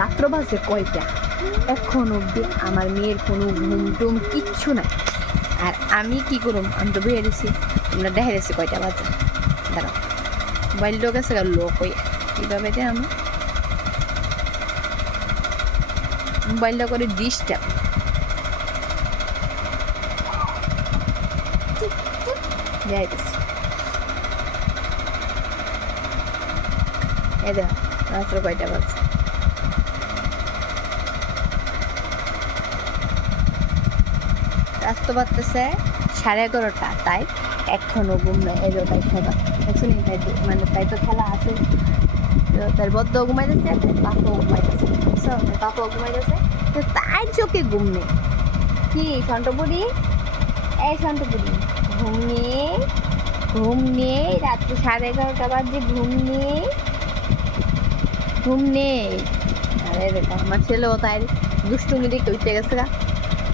রাত্র বাজে কয়টা, এখন অবধি আমার মেয়ের কোনো ঘুম টুম কিচ্ছু নাই। আর আমি কি করুম, আমি তো বইয়ে দিছি, তোমরা দেখা যাচ্ছে কয়টা বাজে। দাঁড়াও, মোবাইল লোক আছে লোক হয়ে কীভাবে দে আমি মোবাইলটা করে ডিস্টার্ব। যাইতেছি এ দেখো রাত্র কয়টা বাজে। রাত বাজতেছে 11:30, তাই এখনো ঘুম নেই। এই তাই খেলা দেখছি, তাই মানে তাই তো খেলা আছে। তার বদ্ধ ঘুমাইতেছে, পাপাও ঘুমাইতেছে, বুঝছো, পাপাও ঘুমাইতেছে, তো তার চোখে ঘুম নেই। কি সন্টপুরি, এই সন্টপুরি, ঘুম নেই, ঘুম নেই, রাত্রি 11:30 বাজে, ঘুম নেই, ঘুম নেই। আরে দেখো আমার ছেলেও তাই দুষ্টুমি দেখে উঠতে গেছে গা,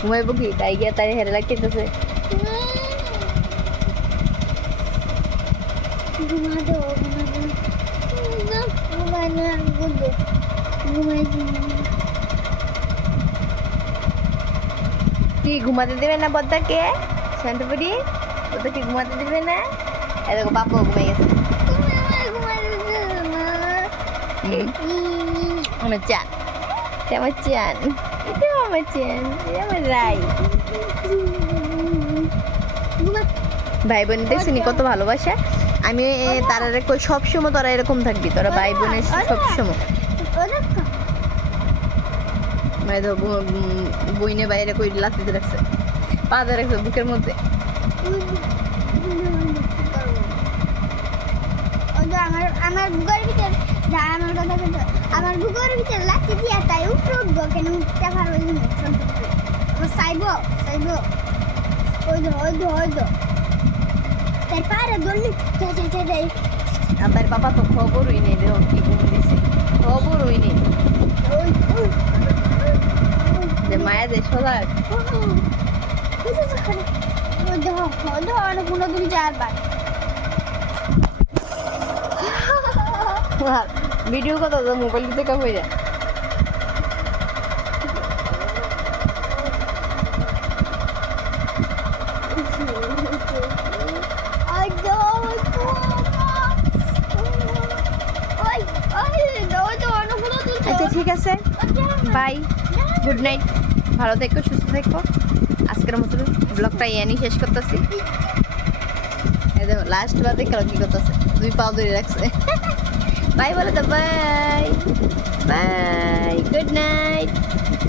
ঘুমাইবো কি, তাই গিয়া তাই হেরে লাগতেছে। কি ঘুমাতে দেবে না বদ্দাকে, শান্তপুরি বদ্দা কি ঘুমাতে দেবে না? এ দেখো বাপাও ঘুমাই গেছে। আমার চান, আমার চান, এটা আমার চান, এটা আমার রাই। ভাই বোন দেখছিনি কত ভালোবাসা। আমি তারা কই সবসময় তোরা এরকম থাকবি, তোরা ভাই বোনের সবসময়। মানে তো বইনে বাইরে কই লাথিতে রাখছে, পাতে রাখছে বুকের মধ্যে। আমার বুকের ভিতর যা, আমার কথা কিন্তু আমার বুকের ভিতর লাথি দিয়া তাই উপরে উঠবো, কেন উঠতে পারবো না। সাইবো সাইবো, ওই দো তাই পারে দৌড়লি যাই। আর তার বাবা তো খবরই নেই, দেখো কি ঘুম দিছে, খবরই নেই যে মায়া যে সোজা। কোনোদিন চারবার ভিডিও কথা তো মোবাইল থেকে হয়ে যায়। আচ্ছা ঠিক আছে, বাই, গুড নাইট, ভালো থেকো, সুস্থ থেকো। আজকের মতো ব্লগটা ইয়ানি শেষ করতেছি। লাস্ট বার দেখো কি করতেছে, দুই পাও ধরে রাখছে। বাই বলে তো, বাই বাই, গুড নাইট।